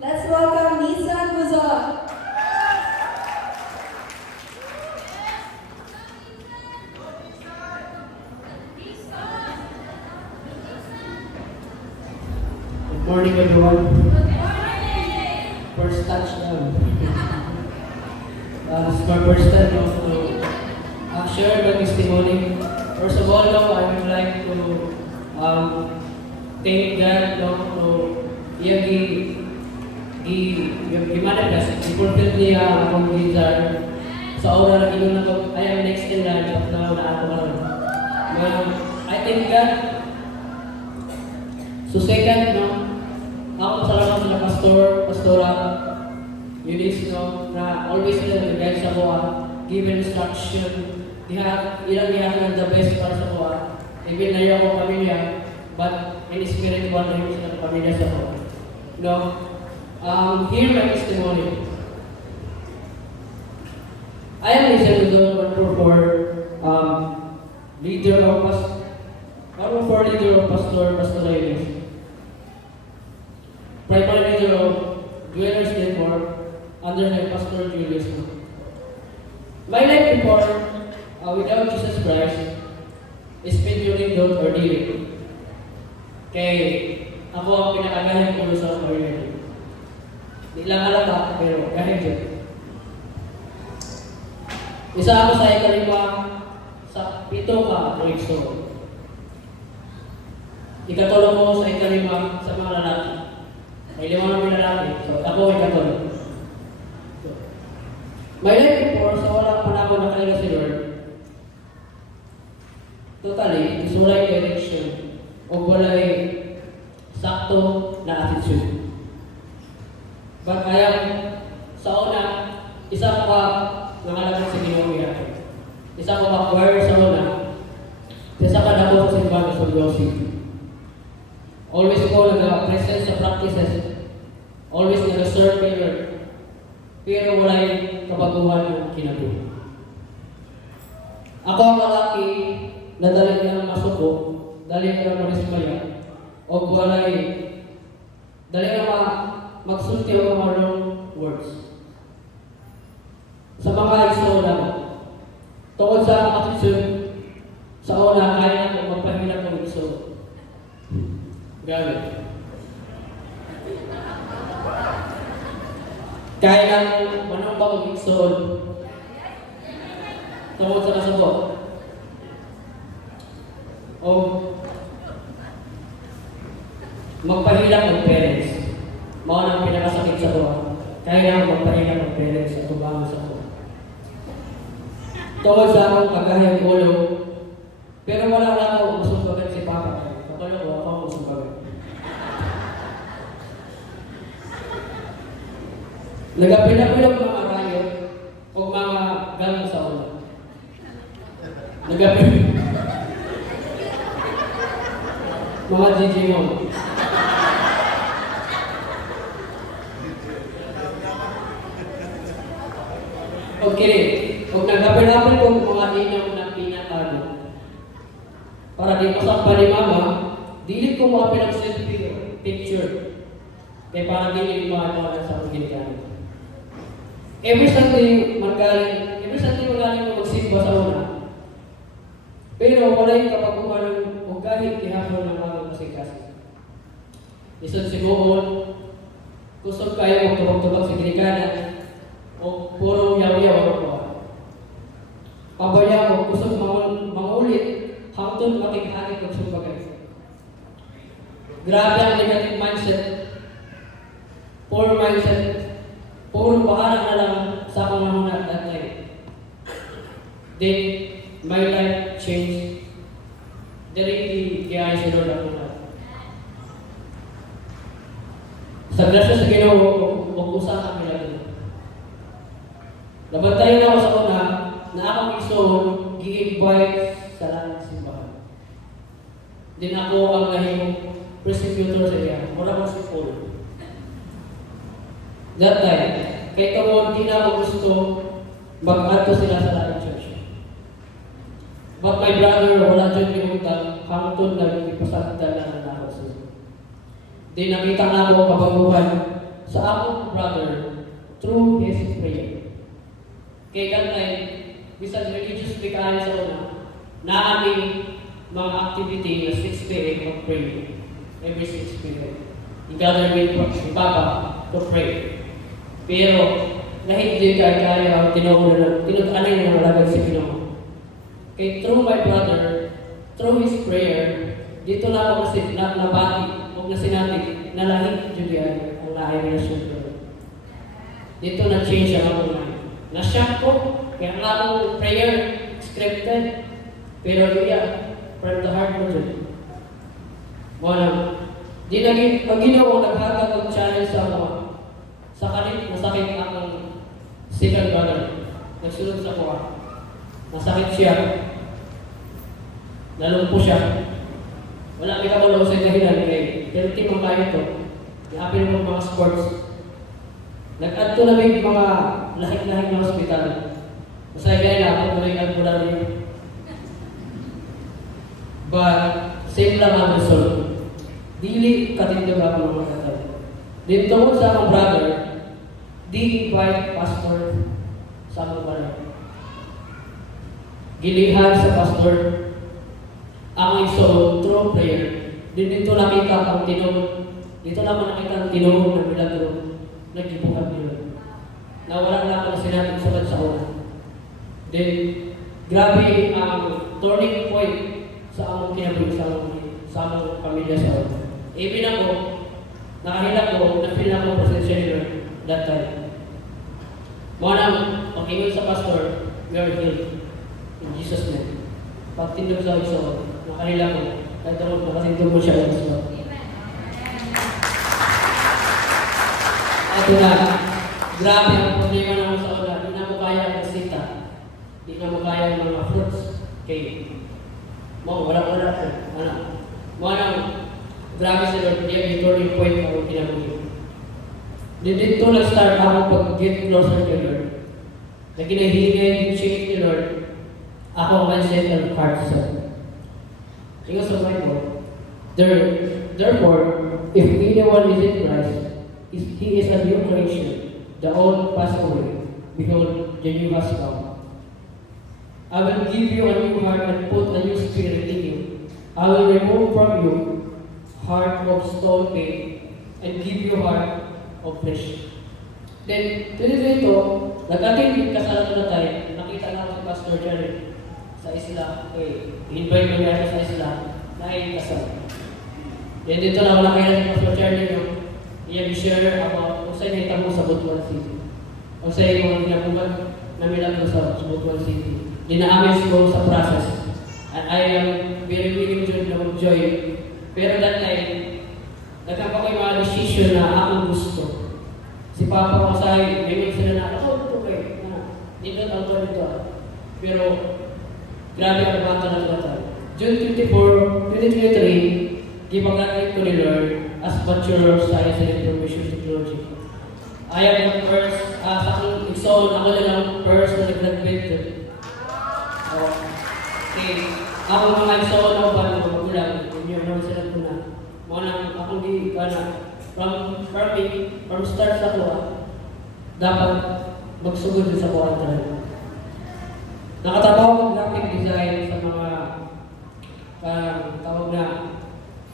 Let's welcome Nissan Guzon. Good morning, everyone. First touchdown. This is my first time to share the testimony. First of all, I would like to thank God i-manifest, i-fulfill niya akong desire sa oras na inuna ko, I am next in line at now na ako karon. I thank God. So second, ako salamat sa pastora, Eunice, na always na guide sa buwa, give instruction, ilang ng the best para sa buwa. Even na yung pamilya, but in spiritual na yung sa pamilya sa buwa. Hear my testimony. I am Nissan Guzon, leader of Pastor Eunice. Primary leader of Dwellers Network under the Pastor Julius. My life before, without Jesus Christ, is been during those ordeal. Kay ako ang pinakagaling ko sa pamilya. Di lang alata, pero kahit yun. Isa ako sa ikalima sa 7 ka Kristo. Ikatulong ko sa ikalima sa mga lalaki. May 5 na lalaki, so ako ikatulong. My life before, sa wala pa na ako nakailan si Lord, totally, isulay direction o walay sakto na attitude. But kaya sa una, isa ko nangalagay sa Ginoo. Isa ko choir sa una. Isa ka dako sa simbahan sa Yossi. Always ko nag-present sa practices. Always nag-serve prayer. Pero walay kabaguhan ng kinabuhi. Ako ang malaki na dali ng masuko, dali ng manismaya, o walay dali ng magsulti o mga wrong words. Sa mga isola, tungkol sa attitude, sa una, kaya na magpahilang ng iso. Grabe. Kaya lang, manong ba mag-iksol? Tungkol sa kasabot. O magpahilang ng parents. Mga nang pinakasakit sa buwan. Kaya lang magpahilang ng parents at tubangan sa buwan. Tungkol sa akong kagahayang ulo, pero wala lang ako masumbagan si Papa. Kapalo ko ako masumbagan. Nagapilapilap mga rayo o mga galang sa ulo. Nagapilap. Mga GG mo. Okay. Huwag nagapilapil ko mga inaw na pinatalo. Para di masakpa ni Mama, dilit ko mga pinag-selfie picture. Kaya para di mga sa pagkilikan. Every Sunday magaling ko magsimba sa una. Pero wala yung kapaguhan ng o kahit ihapon ng mga kasi. Isang simuon, kusog kayo magtubag-tubag sa kinikanan o puro yaw-yaw ko. Pabaya ko, kusog mangulit, hangtod makighangit ng sumbagan. Grabe ang negative mindset, poor mindset, puro paharap na lang sa panahon at that time. Then, my life changed. Directly, kaya si Lord ako na. Sa grasya sa Ginoo, mag-usap kami lang. Nabantayan ako sa una na akong ison, i-invite sa langit simbahan. Then ako ang nahimong prosecutor sa iya. Mura ko si Paul. That time, kaya kamo di na ako gusto mag-ato sila sa Latin Church. But my brother, wala dyan limutan, hangtod na ipasagda na ako sa Di nakita na ako kabaguhan sa Kaya that time, bisan religiously kaya sa una, na aming mga activity na 6 p.m. of prayer. Every 6 p.m. I-gather with Papa to pray. Pero, dahil hindi kaya tinulungan yung mga lagay sa Pinoon. Kaya through my brother, through his prayer, dito na ako kasi nabati, huwag na sinabi, na lahing Julian ang lahay na siya. Dito na-change ang ako na. Na-shock ko, kaya ang akong prayer, scripted, pero yeah, from the heart mo dyan. Wala. Di naging, pag ginawa, naghatag ang challenge sa mga, sa kanit, masakit akong second brother. Nagsunod sa kuha. Nasakit siya. Nalumpo siya. Wala kami kakulong sa dahilan kay healthy mga kayo ito. Iapin mo mga sports. Nag-add na may mga lahik-lahik na hospital. Masaya gaya na ako, tuloy-add ko lang yun. But, same lang ang result. Dili katindig ako mga katay. Dito ko sa akong brother, di invite pastor sa akong brother. Gilihan sa pastor, ang iso through prayer. Dito nakita ang tinong, dito naman nakita ang tinong na milagro. Nagkibuhat nila. Nawala na ako na sinabi sa una. Then, grabe ang turning point sa among kinabuhi sa among pamilya sa una. Even ako, nakahila ko, na-feel ako presensya ni Lord that time. Mga nang, pag-ingon sa pastor, we are healed. In Jesus' name. Pagtindog sa iso, nakahila ko, kahit ako nakasintog mo siya sa iso. Ito na, grabe ang problema naman sa una. Di na mo kaya ang sita. Di na mo kaya ang mga fruits. Okay. Wala ko. Ano? Mga grabe sa Lord. Hindi ang turning point ako kinabuhi. Dito nag-start ako pag-get closer to Lord. Na kinahingay yung change ni Lord. Ako ang mindset and heart set. Tingnan sa Bible. Therefore, if anyone is in Christ, he is a new creation. The old passed away. Behold, the new has come. I will give you a new heart and put a new spirit in you. I will remove from you heart of stone faith and give you heart of flesh. Then, dito, nag-attend kasalanan na tayo. Nakita na ako si Pastor Jerry sa isla. Okay, invite mo niya sa isla na ay kasal. Then dito na ako nakita si Pastor Jerry yung i-share about kung saan nakita mo sa Butuan City. Kung saan yung ginabugan na milagro sa Butuan City. Dinaamis ko sa process. And I am very willing to mag-joy. Pero that time, nagkapa ko yung mga decision na akong gusto. Si Papa Masay, may sila na, ito kayo. Dito ang to dito. Pero, grabe ang bata na bata. June 24, 2023, gipag-graduate ko ni Lord as Bachelor of Science and Information Technology. I am the first, sa aking exon, ako na lang first na nag-graduate. Okay. Ako mga exon ako ba ng magulang, hindi naman sila muna. Mga nang akong di ka na, from start sa kuha, dapat magsugod sa kuha talaga. Nakatabaw ang graphic design sa mga tawag na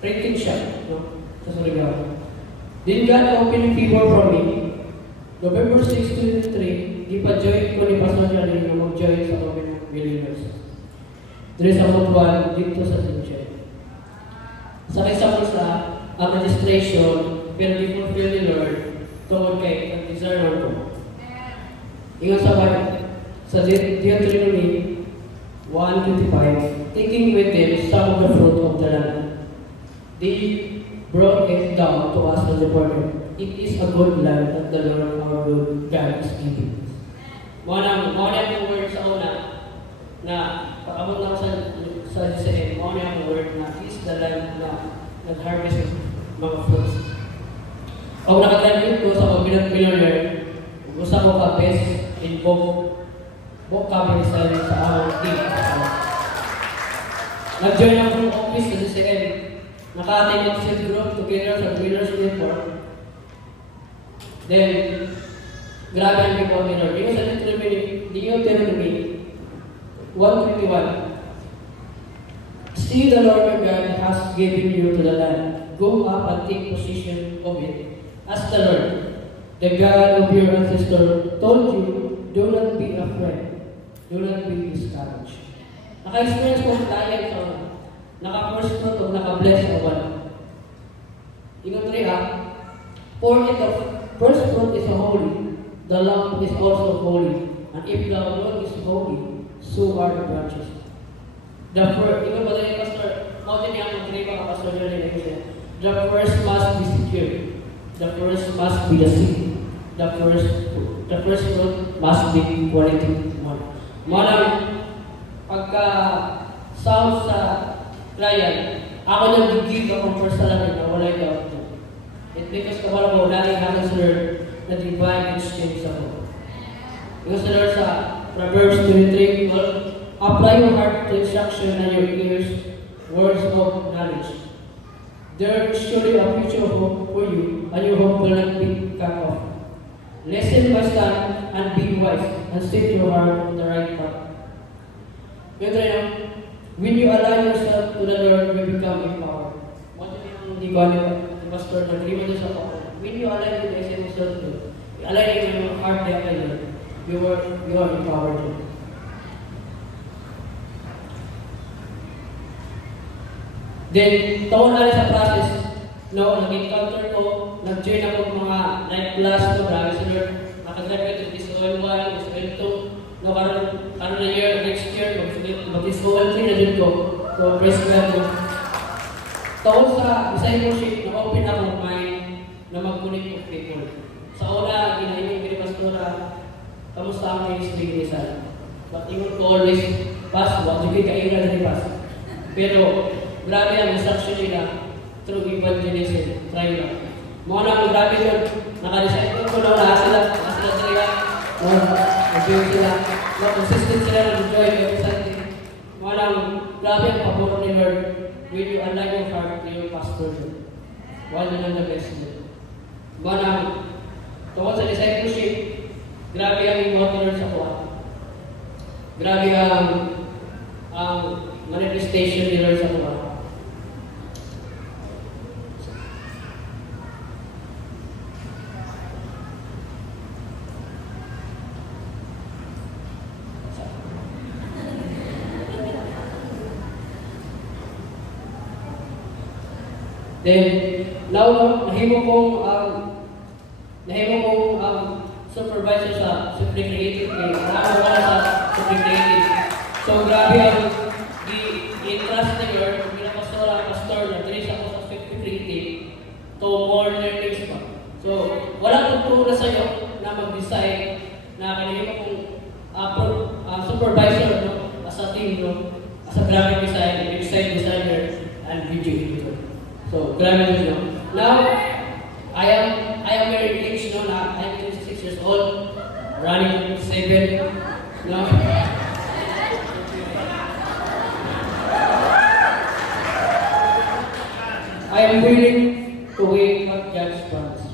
printing shop, no? Sa Surigao. Then God opened favor from me. November 6, 2003, ipa-join ko ni Pastor Johnny na mag-join sa Covenant Believers. There is a one dito sa Tinchen. Sakit sa ang registration, pero di fulfill ni Lord tungkol kay ang desire ko. Ingat sa Bible, sa Deuteronomy 1:25, taking with them some of the fruit of the land. They brought it down to us on the border. It is a good land that the Lord our God is giving. Mga yung word sa una na pag-abot na sa Jerusalem, mga yung word na is the land na nag-harvest mga fruits. Ang nakagraduate ko sa Covenant Millionaire, gusto ko ka-best in both vocabulary science sa aming team. Nag-join ako ng office sa DCM. Naka-attend ako sa group together sa Winners Network. Then, Grabe ang bigong ni Lord. Dito sa Deuteronomy 1:21. See, the Lord your God has given you to the land. Go up and take possession of it. As the Lord, the God of your ancestor, told you, do not be afraid. Do not be discouraged. Naka-experience ko tayo sa naka-first fruit o naka-bless o wala. Ingat rin for if the first fruit is holy, the lamb is also holy. And if the Lord is holy, so are the branches. The first, ikaw ba tayo, Pastor? Mautin niya ang mag-driba ka, Pastor Johnny, the first must be secure. The first must be the seed. The first fruit must be quality one. Malang, pagka-sound sa client, ako nang gigib akong first salamin na wala yung doubt mo. It's because kapala ko, laging natin sa Lord na divine exchange ako. Because the Lord sa Proverbs 23:12, apply your heart to instruction and your ears words of knowledge. There is surely a future hope for you, and your hope will not be cut off. Listen by stand and be wise, and set your heart on the right path. When you align yourself to the Lord, you become empowered. What do you mean? The pastor nag-remind sa ako. When you align yourself to, align your heart to the Lord, you are empowered. Then, taon na rin sa process, no, nag-encounter ko, nag-join ako mga night class ko, grabe sa Lord, nakagraduate with this oil 1, this oil 2, no, karoon na year, next year, mag-this oil 3 na dyan ko, so praise God ko. Taon sa discipleship, na-open ako mind na mag-connect with people. Sa una, ginahiling ko ni Pastora, kamusta ang ministry ni Rizal? But you will always pass, wag yung kaina na ni pass. Pero, grabe ang instruction nila through evangelism, try lang. Mga nang grabe yun, naka-disciple ko na lahat sila sila, nag-join sila, consistent sila nag-join every Sunday. Mga nang grabe ang pabor ni Lord when you align your heart to your pastor. While yun ang the-best mo. Mga nang, tungkol sa discipleship, grabe ang immortal sa kuha. Grabe ang manifestation ni Lord sa kuha. Then, now, nahimo kong supervisor sa Supreme Creative. Nakakawa na sa Supreme Creative. So, grabe ang i-trust ni Lord, pastor na tinis ako sa Supreme Creative to more learnings pa. So, walang tuturo sa iyo na mag-decide na kanina kong supervisor, no? As a team, no? As a graphic designer, website designer, and video editor. So, grabe nyo. Now, I am very rich, no, na I'm 26 years old, running 7, no. I am willing to wait what God wants.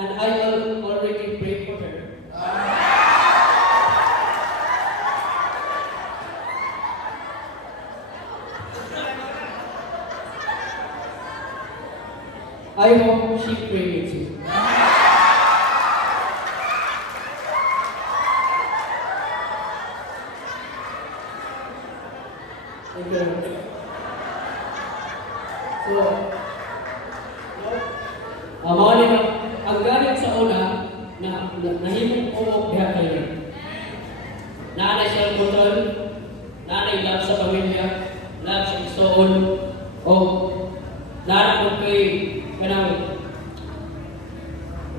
And I will already pray for her. I hope she prays with you. So, ang galing sa una, nahimong umok diha kayo. Nanay self-control, nanay love sa pamilya, love sa igsoon, o nanay ko kay kanang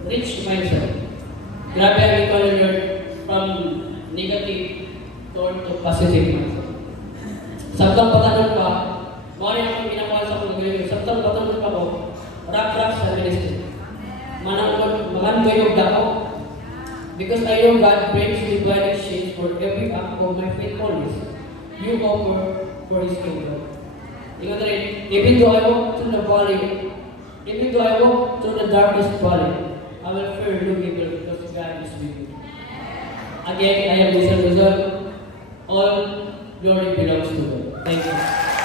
rich mindset. Grabe ang ikaw ng Lord from negative toward to positive mindset. Samtang patanan pa, mga rin akong pinakuha sa kong gawin. Samtang patanan pa ko, rock sa ministry. Mangan kayo dako. Because I know God brings divine exchange for every act of my faithfulness. You offer for His kingdom. Ikaw na rin, even though I walk through the valley, even though I walk through the darkest valley, I will fear no evil because God is with me. Again, I am Lisa Luzon. All glory belongs to God. Thank you.